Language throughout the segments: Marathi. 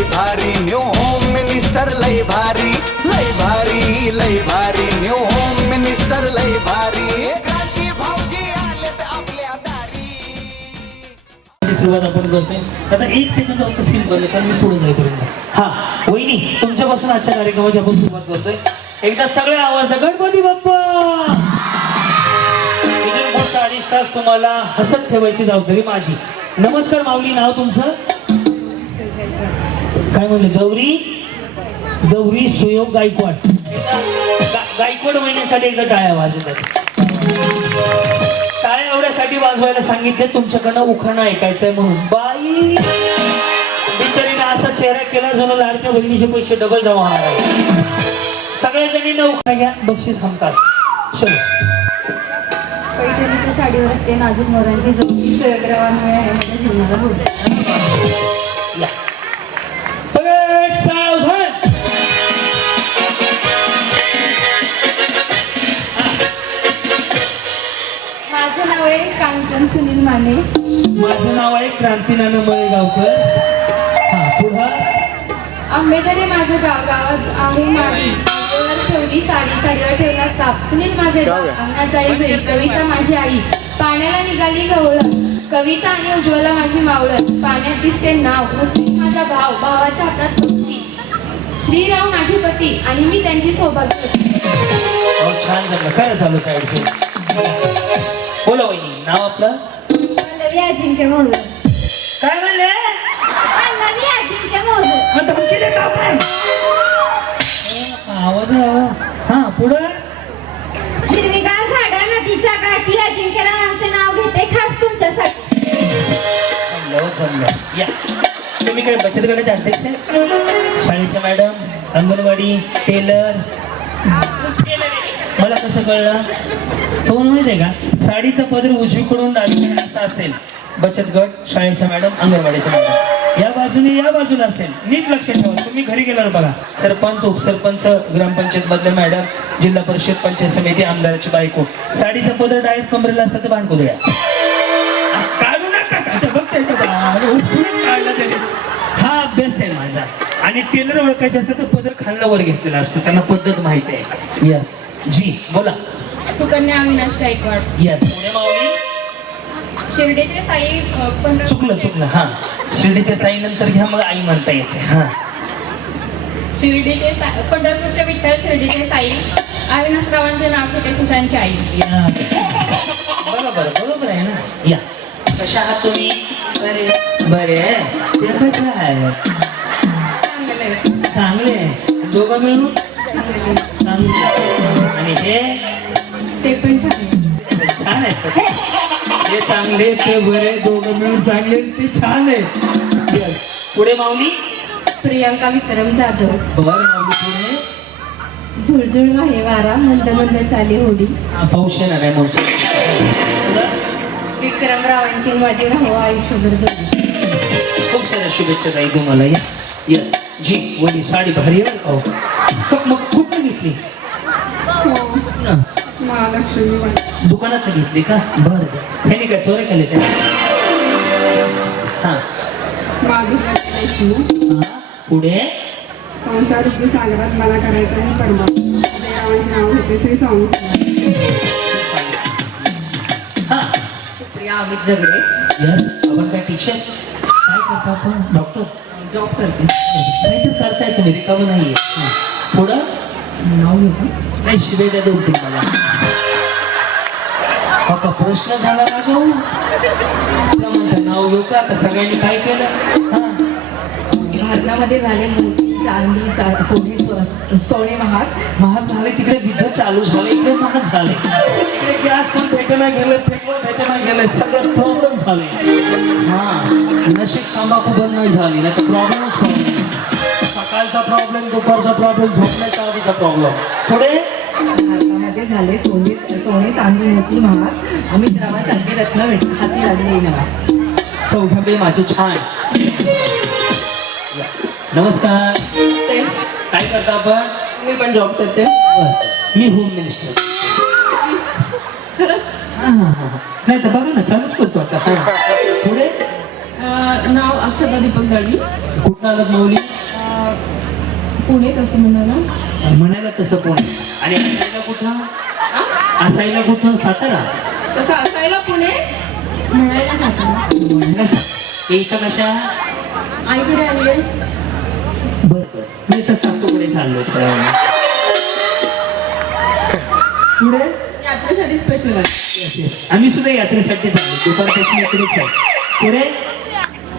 लय भारी न्यू होम मिनिस्टर लय भारी लय भारी लय भारी न्यू होम मिनिस्टर लय भारी क्रांती भाऊजी आलेत आपल्या दारी। सुरुवात आपण करतोय आता 1 सेकंद फक्त फील बघा कारण मी पुढे जाईपर्यंत। हा वहिनी तुमच्यापासून आजच्या कार्यक्रमाची आपण सुरुवात करतोय। एकदा सगळे आवाज गणपती बाप्पा। इथून पुढचा 2.5 तास तुम्हाला हसत ठेवायची जबाबदारी माझी। नमस्कार माऊली, नाव तुमचं काय म्हणले? गौरी सुयोग गायकवाड। गायकवाड वहिनीसाठी एकदा टाळ्या वाजवतात। टाळ्या एवढ्यासाठी वाजवायला सांगितले तुमच्याकडनं उखाणा ऐकायचंय म्हणून। बाई बिचारीने असा चेहरा केला जणू लाडक्या बहिणीचे पैसे डबल जमा होणार आहे। सगळ्या जणींना उखाणा घ्या, बक्षीस हमखास। चलो पैठणीच्या साडीवर असते नाजूक मोरांची जोडी सुयोग्रवांमुळे आहे माझ्या जीवनाला होते। सावधान। माझं नाव आहे कांचन सुनील माने। माझं नाव आहे क्रांतीनाना मळेगावकर। हा पुढं आंबेडरे माझं गाव, गावात आहे माडी ठेवली साडी, साडीवर ठेवला चाप। सुनील माझे अंगणात जाई जाई, कविता माझी आई पाण्याला निघाली गवळण, कविता आणि उज्ज्वला माझी मावळण, पाण्यात दिसते नाव माझा भाव, भावाच्या हातात मुक्ती, श्रीराम माझे पती आणि मी त्यांची सौभाग्यवती। छान झालं, खरं झालं साईड। बोला वहिनी, नाव आपलं? पल्लवी अजिंक्य मोहर। काय म्हणले? पल्लवी अजिंक्य मोहर। मग धमकी देता काय? आवाज हा पुढं हिरवीगार झाडा नदीच्या काठी अजिंक्यरावांचे नाव घेते खास तुमच्यासाठी। या तुम्ही काय बचत गटाचे अध्यक्ष आहे? शाळेच्या मॅडम, अंगणवाडी, टेलर? मला कसं कळलं? तो माहिती आहे का, साडीचा पदर उजवीकडून डावीकडे असा असेल बचत गट, शाळेच्या मॅडम, अंगणवाडीच्या मॅडम, या बाजूने या बाजूला असेल। नीट लक्षात ठेवा, तुम्ही घरी गेल्यावर बघा। सरपंच, उपसरपंच, ग्रामपंचायत मधले मॅडम, जिल्हा परिषद, पंचायत समिती, आमदाराची बायको, साडीचा पदर डायरेक्ट कमरेला असतं तर बांधको द्या, काढू नका। बघताय काढला तरी हा अभ्यास आहे माझा। आणि टेलर ओळखायचे असतं तर पदर खाल्ला वर घेतलेला असतो, त्यांना पद्धत माहिती आहे। यस जी बोला। सुकन्या अविनाश गायकवाड। यस पुढे माऊली। शिर्डीचे साई चुकलं हा, शिर्डीच्या साई नंतर घ्या, मग आई म्हणता येते। हा शिर्डीचे पंढरपूरचे विठ्ठल, शिर्डीचे साई, अविनाशरावांचे नाव घेते सुशांतची आई। बरोबर आहे ना। या कशा आहात तुम्ही? बरे ते कशा आहेत? चांगले दोघं मिळून चांगले। आणि ते पण छान आहेत। ते चांगले ते बरे, दोघं मिळून चांगले ते छान आहे। पुढे माऊली। प्रियांका विक्रम जाधव। बरं माऊली पुढे। झुळझुळ वाहे वारा, मंद मंद चाले होडी, पाऊस येणार आहे मावशी। विक्रम रावांची माझी राहो आयुष्यभर जोडी। खूप साऱ्या शुभेच्छा ताई तुम्हाला। या यस जी वडी साडी भारी आहे। मग कुठं घेतली? महालक्ष्मी दुकानात घेतली का? बरं ह्याने काय चोऱ्या केले त्या? हा पुढे संसार सागरात मला करायचं आहे परमात्मा, देवांचे नाव घेते श्री स्वामी। हा सुप्रिया अमित जगडे। यस आपण काय टीचर काय करता आपण? डॉक्टर जॉब करते। काहीतरी करताय तुम्ही, रिकामं नाहीये। पुढं नाव घेतो नाही, शिवाय द्या 2-3 मला। का प्रश्न झाला माझ्या म्हणतं नाव घेऊ का? आता सगळ्यांनी काय केलं? हा भारतामध्ये झाले मोती चांदी सोने महाग झाले, तिकडे विद्युत चालू झाले, इकडे महाग झाले, इकडे गॅस पण भेटणं गेलं, पेट्रोल भेटणं गेलं, सगळं प्रॉब्लेम झाले। हा नशीब तंबाखू बंद नाही झाली, नाही तर प्रॉब्लेमच प्रॉब्लेम। सकाळचा प्रॉब्लेम, दुपारचा प्रॉब्लेम, झोपण्याच्या आधीचा प्रॉब्लेम। पुढे भारतामध्ये झाले सोने चांदी मोती महाग, आम्ही द्रावासारखे रत्न हाती लागले नवा। चौघे माझे छान। नमस्कार, काय करता आपण? मी पण जॉब करते। मी होम मिनिस्टर। खरंच? नाही तर बघा ना, चालूच करतो आता। पुढे नाव अक्षता दीपक दळवी. कुठं आलं माऊली? पुणे तसं म्हणाला. म्हणायला तसं पुणे. आणि असायला कुठं? असायला कुठं? सातारा. तसं असायला पुणे, म्हणायला सातारा. म्हणायला इथं कशा? आईकडे आले. बरं बरं, मी तर सासूकडे चाललो थोड्या वेळाने. पुढे यात्रेसाठी स्पेशल आहे. आम्ही सुद्धा यात्रेसाठी चाललो, दुपारपासून इकडेच आहे. पुढे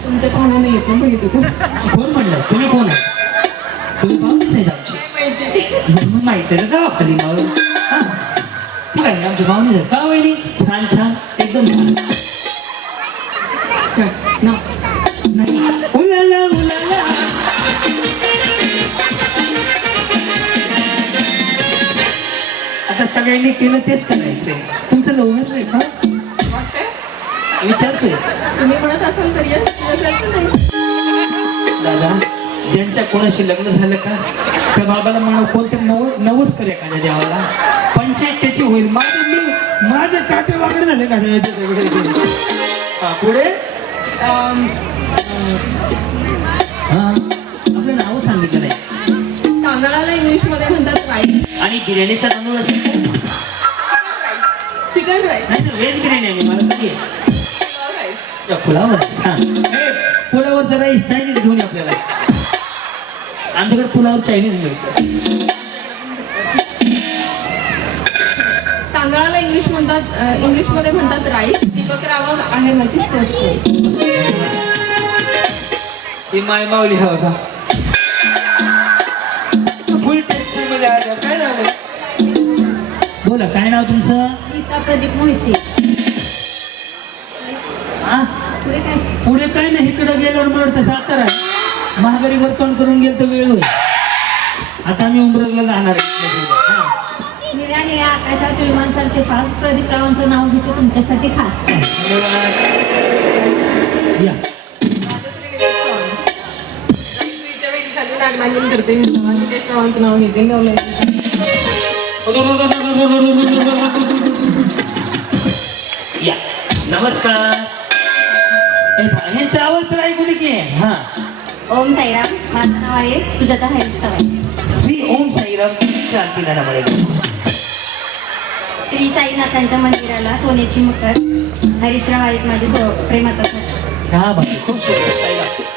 तुमच्या पाहुणे नाही येत माहिती होतं. कोण म्हणलं? तुम्ही कोण आहे? तुम्ही पाहुणेच आहेत आमची. माहिती. मग माहिती आहे ना, जावा खाली मग. हा, ठीक आहे, आमचे पाहुणे आहेत का वहिनी? छान छान, एकदम छान. ना नाही, उलाला उलाला. आता सगळ्यांनी केलं तेच करायचंय. तुमचं लवकर आहे का? वाटतंय विचारतोय तुम्ही म्हणत असाल तर येस, नसेल तर नाही. दादा, ज्यांच्या कोणाशी लग्न झालं का त्या बाबाला म्हणू कोणते नवस करे एखाद्या देवाला. पंचायत त्याची होईल. माझे काटे वाकडे झाले काढायचे. पुढे हा, आपलं नाव सांगितलं नाही. तांदळाला इंग्लिश मध्ये म्हणतात राईस. आणि बिर्याणीचा तांदूळ असेल चिकन राईस. नाही तर व्हेज बिर्याणी आहे. मला कधी राईस. पुलावर पुलावर जरा चायनीज घेऊन ये आपल्याला. आमच्याकडे पुलावर चायनीज मिळतं. तांदळाला इंग्लिश मध्ये म्हणतात राईस. दीपक रावत आहे माझी फर्स्ट चॉईस. ही माय माऊली हवा का? फुल टेन्शन मध्ये आलं. काय नाव? बोला, काय नाव तुमचं? गीता प्रदीप मोहिते. हा, पुढे काय? पुढे काय नाही. इकडं गेल्यावर मला वाटतं सातारा आहे. महागारी वर्तन करून गेलं तर वेळ होईल. आता आम्ही उमरजला जाणार आहे. हा. निराने या आकाशात विमानसारखे फास्ट प्रदीप रावांचं नाव घेतो तुमच्यासाठी खास. धन्यवाद. या नागनांजन करते मी. ते श्रावांचं नाव घेते. या, नमस्कार. ह्यांचा आवाज तर ऐकू दे की. हा, ओम साईराम. माझं नाव आहे सुजाता हरीश चव्हाण. श्री ओम साईराम क्रांती नानामध्ये. श्री साईनाथांच्या मंदिराला सोन्याची मुखर. हरीशराव आहेत माझे प्रेमाचा साथी. हा बाकी खूप सुंदर साईराम.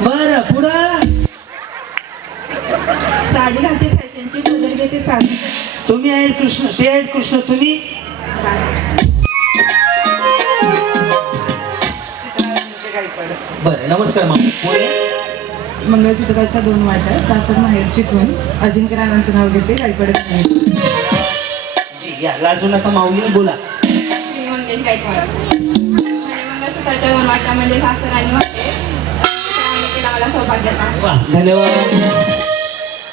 बरं, पुढं साडी घालते फॅशनची, बदल घेते साडी. तुम्ही आहेत कृष्ण, ते आहेत कृष्ण, तुम्ही. बरं, नमस्कार मामा. पुढे मंगळसूत्राच्या 2 वाट्या. सासर माहेर चिकवून. अजिंक्य राणांचं नाव घेते. गायकवाड. जी, या, लाजू नका माऊली, बोला. श्री मंगेश गायकवाड. मंगळसूत्राच्या 2 वाट्यामध्ये सासर आणि वाटे. केला मला सौभाग्याचा. वा, धन्यवाद.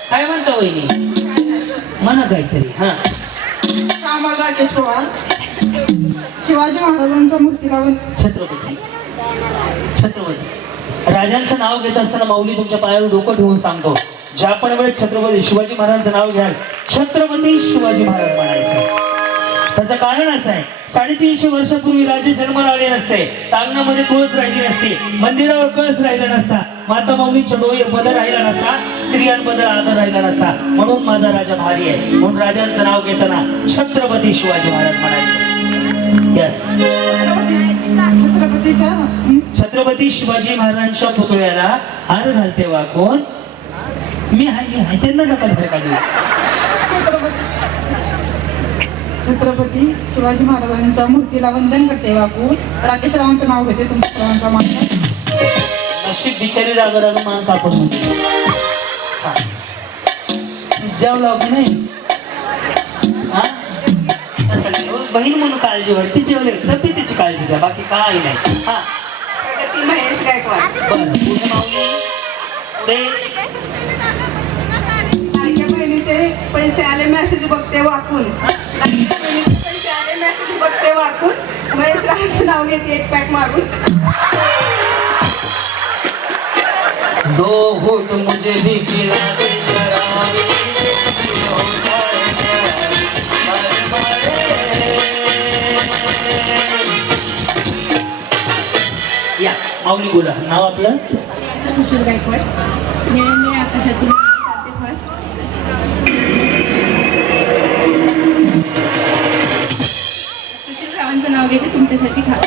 काय म्हणता वहिनी? म्हणा काहीतरी. हा, श्यामल राकेश पवार. शिवाजी महाराजांच्या मूर्तीला छत्रपती. छत्रपती राजांचं नाव घेत असताना माऊली तुमच्या पायावर डोकं ठेवून सांगतो, ज्या पण वेळेस छत्रपती शिवाजी महाराजांचं नाव घ्याल, छत्रपती शिवाजी महाराज म्हणायचं. त्याचं कारण असं आहे, 350 वर्षापूर्वी राजे जन्माला आले नसते, अंगणामध्ये तुळस राहिली नसती, मंदिरावर कळस राहिला नसता, माता माऊलींच्या डोळे बदल राहिला नसता, स्त्रियांबद्दल आदर राहिला नसता. म्हणून माझा राजा भारी आहे. म्हणून राजांचं नाव घेताना छत्रपती शिवाजी महाराज म्हणायचं. यस, छत्रपती शिवाजी महाराजांच्या पुतळ्याला हार घालते वा कोण? मी हाय त्यांना नका धडका. छत्रपती शिवाजी महाराजांच्या मूर्तीला वंदन करते वाकून. राकेश रावांचं नाव घेते. तुमच्या सर्वांचा मान. नशीब बिचारी राग मान कापून म्हणते. जेवला की नाही? हा, बहीण म्हणून काळजी वाटते. जेवले तर ती त्याची काळजी घ्या, बाकी काय नाही. हा, महेश गायकवाड. बरं, पुढे माऊली. पुढे लाडक्या बहिणीचे पैसे आले मेसेज बघते वाकून. लाडक्या बहिणीचे पैसे आले मेसेज रावांचं नाव घेते एक पॅक मारून. दो होठ मुझे भी पिला दे शराबी. या माऊली बोला, नाव आपलं? सुशील गायकवाड. मी आकाशातून चालते फर्स्ट. सुशील रावांचं नाव घेते तुमच्यासाठी खास.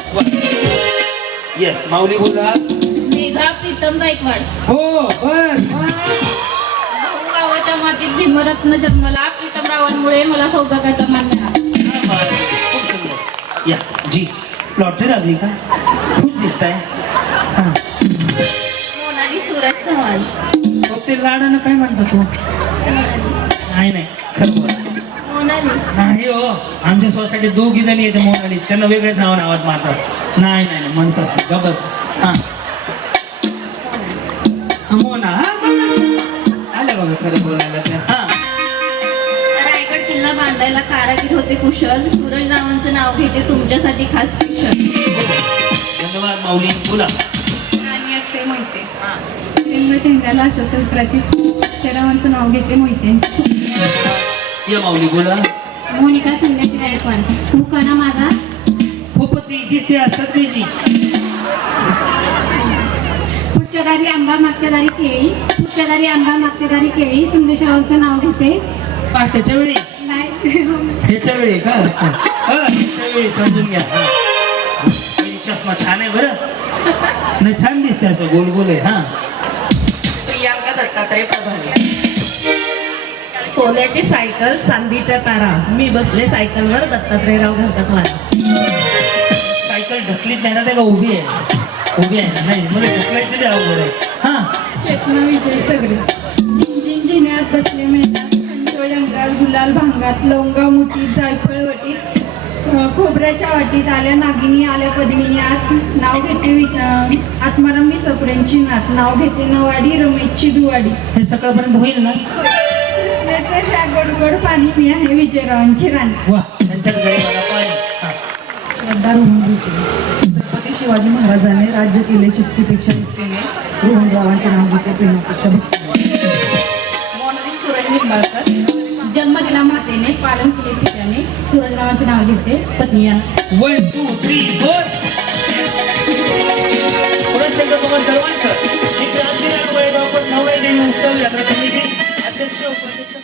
येस माऊली बोला. मेघा प्रीतम गायकवाड. हो बस. गावाच्या मातीत भीमरत्न जन्मला. प्रीतम रावांमुळे मला सौभाग्याचा मान मिळाला. खूप सुंदर. या जी लॉटरी लागली का? खूप दिसताय. हा मोनाली सूरज चव्हाण. तो ते लाडानं काय म्हणतो तू? नाही खरं बोल. मोनाली. नाही हो, आमच्या सोसायटीत दोघी जणी येते मोनाली, त्यांना वेगळ्याच नावाने आवाज मारतात. नाही म्हणत असते गबस. हा मोना. हा आले बघा खरं बोलायला त्या. हा रायगड किल्ला बांधायला कारागीर होते कुशल. सूरज रावांचं नाव घेते तुमच्यासाठी खास स्पेशल. धन्यवाद माऊली बोला. आणि अक्षय मोहिते. चेहऱ्याला अशोक चक्राची. रावांचं नाव घेते मोहिते. या माऊली बोला. मोनिका संन्याशी गायकवाड. तू कणा माझा. खूपच इजी ते असतात त्याची. पुढच्या दारी आंबा मागच्या दारी केळी. पुढच्या दारी आंबा मागच्या दारी केळी. संदेशरावांचं नाव घेते. त्याच्या वेळी नाही ह्याच्या वेळी का? अच्छा ह्याच्या वेळी समजून घ्या. हा. बाई, चष्मा छान आहे बरं. नाही छान दिसते असं गोल गोल आहे. हा प्रियांका दत्तात्रय प्रभारी. सोन्याची सायकल चांदीच्या तारा. मी बसले सायकलवर दत्तात्रयराव घालतात मला. सायकल ढकलीत नाही ना त्या का उभी आहे? उभी आहे ना? नाही मला ढकलायचं ते अवघड आहे. हा चेतना विजय सगळे. झिंझिन झिन्यात बसले मिळतात. जंगलात गुलाल भांगात. लवंगा मुठीत जायफळ वटीत. खोबऱ्याच्या वाटीत. आल्या नागिनी आल्या पद्मिनी आत. नाव घेते आत्मारंभी सफऱ्यांची नात. नाव घेते नवाडी रमेशची दुवाडी. हे सकाळपर्यंत होईल ना? कृष्णाचं ह्या गोडगोड पाणी मी आहे विजयरावांची राणी. वा त्यांच्याकडे मला पाहिजे. हा. छत्रपती शिवाजी महाराजांनी राज्य केले शक्तीपेक्षा युक्तीने. रोहनरावांचे नाव घेते प्रेमापेक्षा भक्तीने. मोनाली सूरज निंबाळकर. जन्म दिला मातेने. पालन केले पित्याने. सूरजरावांचे नाव घेते पत्नी. 1 2 3 4. पुढे शब्द तुम्हाला सर्वांचं. उत्सव यात्रा समिती अध्यक्ष उपाध्यक्ष